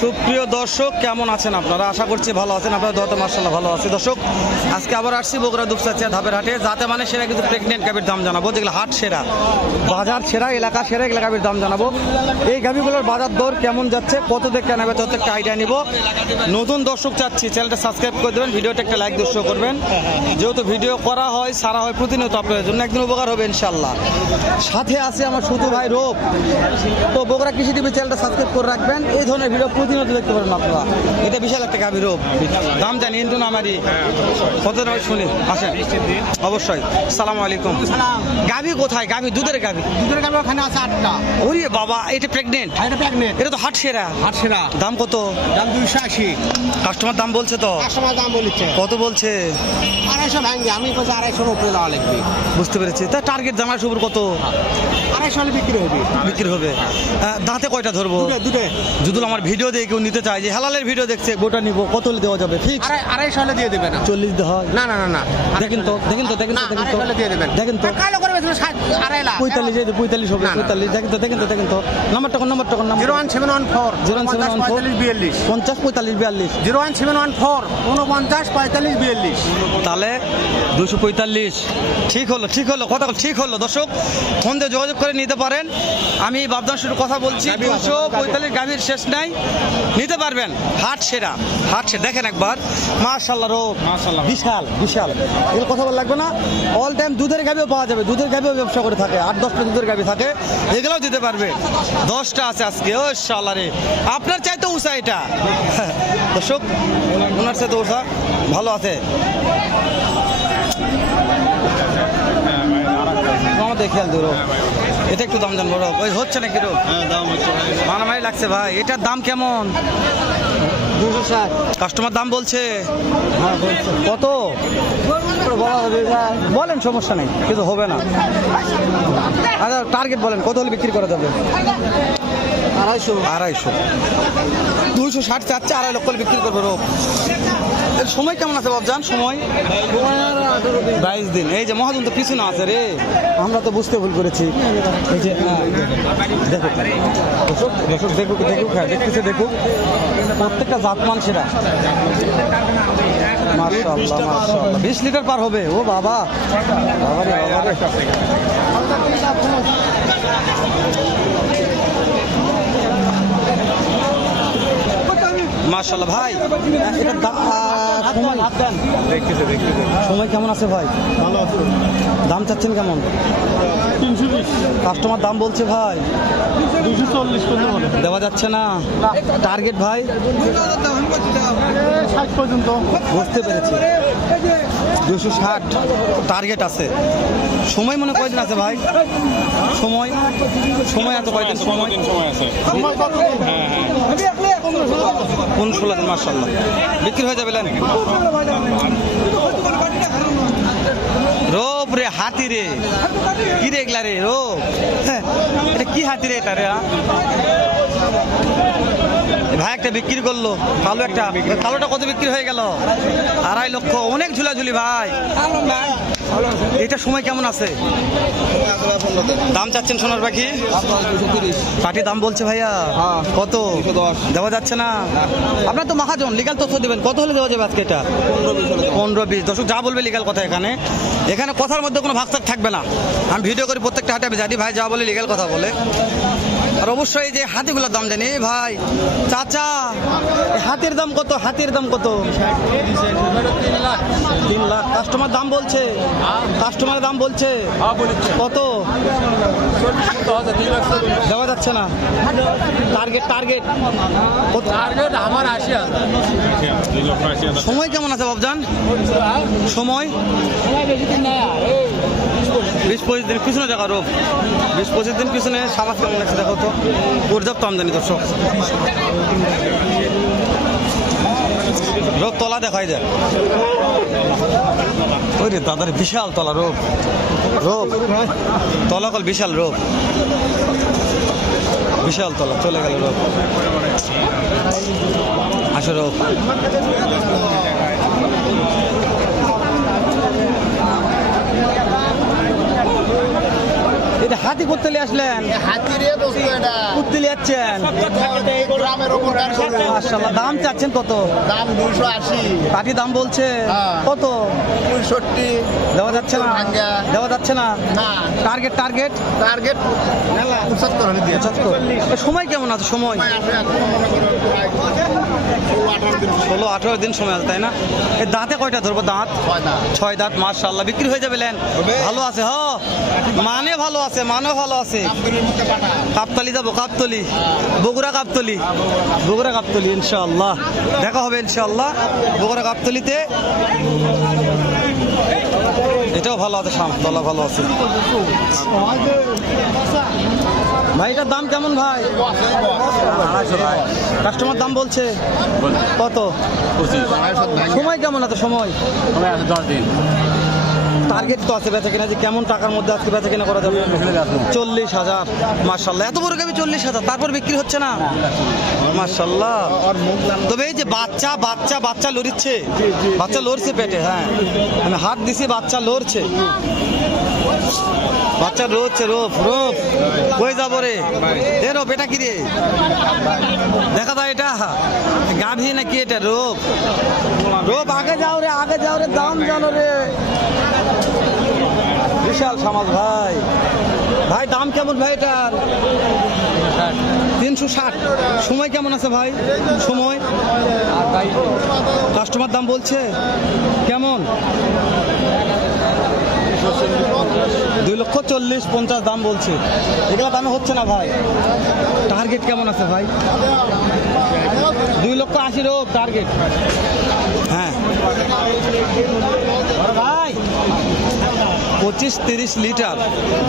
সুপ্রিয় দর্শক, কেমন আছেন আপনারা? আশা করছি ভালো আছেন। আপনারা দোয়াতে মাশাআল্লাহ ভালো আছে। দর্শক, আজকে আবার আসছি বগুড়া দুপচাচিয়া ধাপের হাটে। যাতে মানে সেরা কিন্তু প্রেগনেন্ট গাভীর দাম জানাবো, যেগুলো হাট সেরা, বাজার সেরা, এলাকা সেরা, এগুলো গাভীর দাম জানাবো। এই গাভীগুলোর বাজার দর কেমন যাচ্ছে, কত দেখে নেবে, তত একটা আইডিয়া নিব। নতুন দর্শক চাচ্ছি চ্যানেলটা সাবস্ক্রাইব করে দেবেন, ভিডিওটা একটা লাইক দর্শক করবেন। যেহেতু ভিডিও করা হয়, সারা হয় প্রতিনিয়ত, আপনাদের জন্য একদিন উপকার হবে ইনশাল্লাহ। সাথে আছে আমার ছোট ভাই রূপ। তো বগুড়া কৃষি টিভি চ্যানেলটা সাবস্ক্রাইব করে রাখবেন, এই ধরনের ভিডিও প্রতিনিয়ত দেখতে পারেন আপনারা। এটা বিশাল একটা গাভী রূপ, দাম জানি কিন্তু আমারই কত দাম শুনি আসেন অবশ্যই। সালাম আলাইকুম। গাভী কোথায়? গাভী দুধের গাভী, দুধের গাভী ওখানে আছে 8টা। ওরে বাবা, এটা প্রেগনেন্ট? এটা প্রেগনেন্ট। এটা তো হাট সেরা। হাট সেরা। দাম কত? দাম 280। কাস্টমার দাম বলছে তো? কাস্টমার দাম বলছে কত বলছে? 250 ভাঙবে, আমি বলছি 250 উপরে লওয়া লাগবে। বুঝতে পেরেছি। তা টার্গেট জামার শুভর কত? 250 হলে বিক্রি হবে। বিক্রি হবে। দাঁতে কয়টা ধরবো? দুটো। যদি আমার ভিডিও দিয়ে কেউ নিতে চায়, যে হালালের ভিডিও দেখছে, গোটা নিব, কত হলে দেওয়া যাবে? ফিক্স 250 হলে দিয়ে দেবে না। 40 দেওয়া হয়? না না না না, দেখেন তো, দেখেন তো, দেখেন তো, দেখেন তো, 250 হলে দিয়ে দেবেন। দেখেন তো, কালো করে বেচলে 2.5 লাখ। 45 এই যে 45 হবে, 45। দেখেন তো, দেখেন তো, দেখেন তো, নাম্বারটা কোন? নাম্বারটা কোন? 01714 01714 45 42 50 45 42। 01714 49 45 42। তাহলে 245। ঠিক হলো, ঠিক হলো, কথা ঠিক হলো। দর্শক, ফোন দিয়ে যোগাযোগ করে নিতে পারেন। আমি বাবদান শুরু কথা বলছি, 245 গাভীর শেষ নাই, নিতে পারবেন। হাট সেরা, হাট সেরা। দেখেন একবার, মাশাআল্লাহ রোগ, বিশাল বিশাল। এগুলো কথা বলা লাগবে না। অল টাইম দুধের গাভীও পাওয়া যাবে, দুধের গাভীও ব্যবসা করে থাকে, 8-10টা দুধের গাভী থাকে, এগুলোও দিতে পারবে। 10টা আছে আজকে। ও শালা রে, আপনার চাইতে উষা এটা। দর্শক, ওনার চাইতে উষা ভালো আছে। আমাদের খেয়াল ধরো, এটা একটু দাম জানবো। ওই হচ্ছে নাকি রোগ? মারামারি লাগছে ভাই। এটার দাম কেমন? 260। কাস্টমার দাম বলছে কত? বলেন, সমস্যা নেই, কিন্তু হবে না। আচ্ছা, টার্গেট বলেন, কত হলে বিক্রি করা যাবে? 250। 260 চাচ্ছে, 2.5 লক্ষ হলে বিক্রি করবে রোগ। এর সময় কেমন আছে বাবজান? সময় 22 দিন। এই যে মহাজন তো পিছনে আছে রে, আমরা তো বুঝতে ভুল করেছি। এই যে দেখো দর্শক, দর্শক দেখুক, দেখুক, হ্যাঁ দেখতেছে, দেখুক, প্রত্যেকটা জাতমান সেরা। মাশাআল্লাহ মাশাআল্লাহ। 20 লিটার পার হবে। ও বাবা, বাবারে বাবারে। মাশাআল্লাহ ভাই, এটা সময় দেখতেছে, সময় কেমন আছে ভাই? ভালো আছে। দাম চাচ্ছেন কেমন? 320। কাস্টমার দাম বলছে ভাই 240 পর্যন্ত হবে। দেওয়া যাচ্ছে না। টার্গেট ভাই 60 পর্যন্ত। বুঝতে পেরেছি, 260 টার্গেট আছে। সময় মনে কয়দিন আছে ভাই? সময় সময় এত কয়দিন? সময় আছে। সময় কত? হ্যাঁ হ্যাঁ, 15-16 দিন। মাশাআল্লাহ, বিক্রি হয়ে যাবে। রোপ রে, হাতি রে, কি রে এগুলা রে? রোপ, এটা কি হাতি রে? এটা রে ভাই একটা বিক্রি করলো, কালো একটা। কালোটা কত বিক্রি হয়ে গেল? 2.5 লক্ষ। অনেক ঝুলাঝুলি ভাই। এটা সময় কেমন আছে? দাম চাচ্ছেন সোনার পাখি? পাখি দাম বলছে ভাইয়া কত? দেওয়া যাচ্ছে না। আপনার তো মহাজন, লিগাল তথ্য দেবেন, কত হলে দেওয়া যাবে আজকে? এটা 15-20। দর্শক যা বলবে লিগাল কথা, এখানে এখানে কথার মধ্যে কোনো ভাগ থাকবে না। আমি ভিডিও করি প্রত্যেকটা হাটে, আমি জানি ভাই যা বলে লিগাল কথা বলে। আর অবশ্যই যে হাতিগুলোর দাম জানি। ভাই চাচা, হাতির দাম কত? হাতির দাম কত? 3 লাখ। কাস্টমার দাম বলছে? কাস্টমার দাম বলছে কত? দেওয়া যাচ্ছে না। টার্গেট টার্গেট আমার 80। সময় কেমন আছে বাবজান? সময় 20-25 দিন পিছনে দেখা রোগ। 20-25 দিন পিছনে সামাজ কেমন লাগছে দেখো তো। পর্যাপ্ত আমদানি দর্শক। রোগ তলা দেখাই যায়। ওই রে দাদার বিশাল তলা রোগ। রোগ তলা কল বিশাল রোগ, বিশাল তলা। চলে গেল রোগ। আসো রোগ। এটা হাতি করতে আসলেন? হাতি রে দোস্ত, এটা করতে যাচ্ছেন? দামের উপর মাশাআল্লাহ। দাম চাচ্ছেন কত? দাম 280, কাঠি দাম বলছে হ্যাঁ। কত? 65 দেওয়া যাচ্ছে না, ভাঙ্গা। দেওয়া যাচ্ছে না। না টার্গেট টার্গেট টার্গেট 75 হলে দিয়ে 75। সময় কেমন আছে সময়? 16-18 দিন সময় আছে তাই না? এই দাঁতে কয়টা ধরবো? দাঁত 6 দাঁত। মাশাআল্লাহ, বিক্রি হয়ে যাবে লেন। ভালো আছে হ, মানে ভালো আছে, মানে ভালো আছে। কাপতলি যাবো, কাপতলি, বগুড়া কাপতলি, বগুড়া কাপতলি ইনশাআল্লাহ দেখা হবে ইনশাআল্লাহ বগুড়া কাপতলিতে। এটাও ভালো আছে, শামতলা ভালো আছে। ভাই এটার দাম কেমন ভাই? 250 ভাই। কাস্টমার দাম বলছে কত? 25। সময় কেমন আছে? সময় 10 দিন। টার্গেট তো আছে বেচা কিনা, যে কেমন টাকার মধ্যে আজকে বেচা কিনা করা যাবে? 40,000। মাশাআল্লাহ, এত বড় গাবি 40,000, তারপর বিক্রি হচ্ছে না? মাশাআল্লাহ। তবে এই যে বাচ্চা বাচ্চা বাচ্চা লড়ছে, বাচ্চা লড়ছে পেটে, হ্যাঁ আমি হাত দিছি, বাচ্চা লড়ছে, বাচ্চা রোচ্ছে। রোপ রোপ কই যাবো রে? এ রোপ এটা কি রে? দেখা যায় এটা গাভী নাকি এটা? রোপ রোপ, আগে যাও রে, আগে যাও রে, দাম জানো রে। বিশাল সমাজ ভাই। ভাই দাম কেমন ভাই এটার? 360। সময় কেমন আছে ভাই? সময় কাস্টমার দাম বলছে কেমন? 2,40,50 দাম বলছে। এগুলো দামে হচ্ছে না ভাই। টার্গেট কেমন আছে ভাই? 2,80,000 রোপ টার্গেট। হ্যাঁ ভাই 25-30 লিটার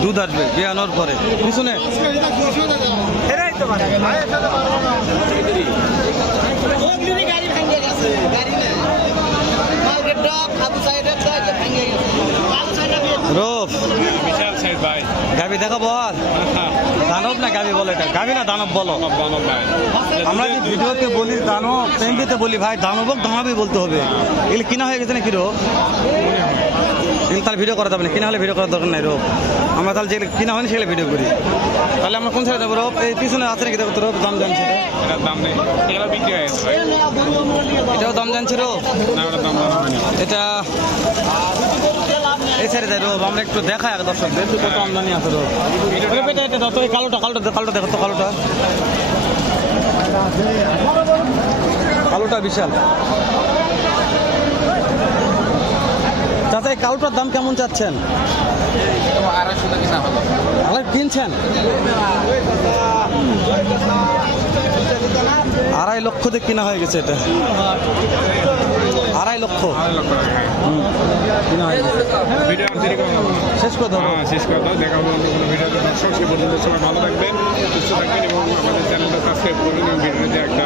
দুধ আসবে বিয়ানোর পরে। পিছনে রোপ বিশাল সাইজ ভাই। গাবি দেখাবো আর দানব না গাবি বলে? এটা গাবি না দানব বলো? দানব ভাই। আমরা যে ভিডিওতে বলি দানব, টেঙ্গিতে বলি ভাই দানব দানবই বলতে হবে। এগুলো কিনা হয়ে গেছে না কি রোপ? এগুলো তাহলে ভিডিও করা যাবে না, কিনা হলে ভিডিও করার দরকার নাই রোপ। আমরা তাহলে যেগুলো কিনা হয়নি সেগুলো ভিডিও করি। তাহলে আমরা কোন সাইডে যাবো রোপ? এই পিছনে আছে নাকি দেখো তো রোপ, দাম জানছে এটা? এটার দাম নেই, এগুলো বিক্রি হয়ে গেছে ভাই। এটাও দাম জানছে রোপ? না ওটার দাম জানা হয়নি। এটা এই সাইডে দেয় রোপ, আমরা একটু দেখাই আগে দর্শকদের একটু কত আমদানি আছে রোপ। রোপ এটা এটা দাও তো, এই কালোটা কালোটা কালোটা দেখো তো, কালোটা কালোটা বিশাল। চাচা এই কালোটার দাম কেমন চাচ্ছেন? 250 টাকা কিনা হলো। আলাদা কিনছেন? 2.5 লক্ষ দিয়ে কিনা হয়ে গেছে এটা। 2.5 লক্ষ কিনা হয়ে গেছে। ভিডিও আর দেরি করবো না। শেষ করে দেবো। হ্যাঁ, শেষ করে দাও। দেখা হবে অন্য কোনো ভিডিওতে। দর্শক সে পর্যন্ত সবাই ভালো থাকবেন, সুস্থ থাকবেন এবং আমাদের চ্যানেলটা সাবস্ক্রাইব করবেন এবং ভিডিওতে একটা